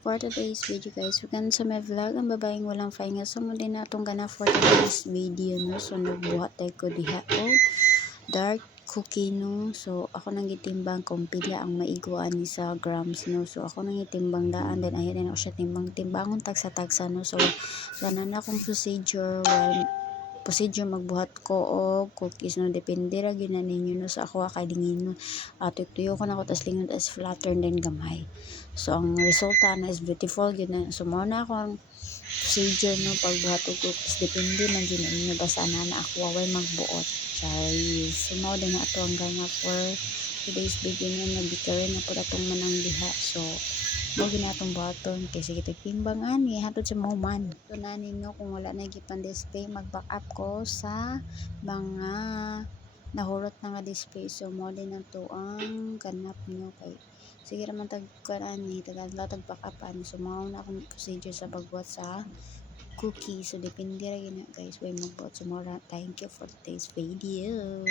For today's video guys, welcome sa my vlog. Ang babaeng walang fainga. So mo din na itong gana for today's video no. So nagbuhat tayo ko diha o dark cookie no. So ako nang gitimbang kung pila ang maiguan ni sa grams no. So ako nang gitimbang daan then ayan na ako siya timbangon tagsa-tagsa no. So tanan na akong procedure magbuhat ko og cookies no, depende ra gyud na ninyo no. Sa ako kay dingin no tuyo ko na ko tas lingon tas flatter then gamay. So ang resulta na is beautiful gyud na. So mao na ako ang procedure no pagbuhat og cookies, depende man gyud na inyo basta na ako way magbuot. Charis. So mao din ato ang gana for today's video no, nabikarin na pud atong manang diha. So mo ginatong buhaton kay sige timbang ani hatod sa moment. So nanin no kung wala na gipan display mag-backup ko sa mga nahurot na nga display. So mo din nato ang ganap nyo kay sige ra man tag ani tagadlaw tag backup ani. So mao na akong procedure sa pagbuhat sa cookie. So depende ra gyud na guys way magbuhat. So thank you for today's video.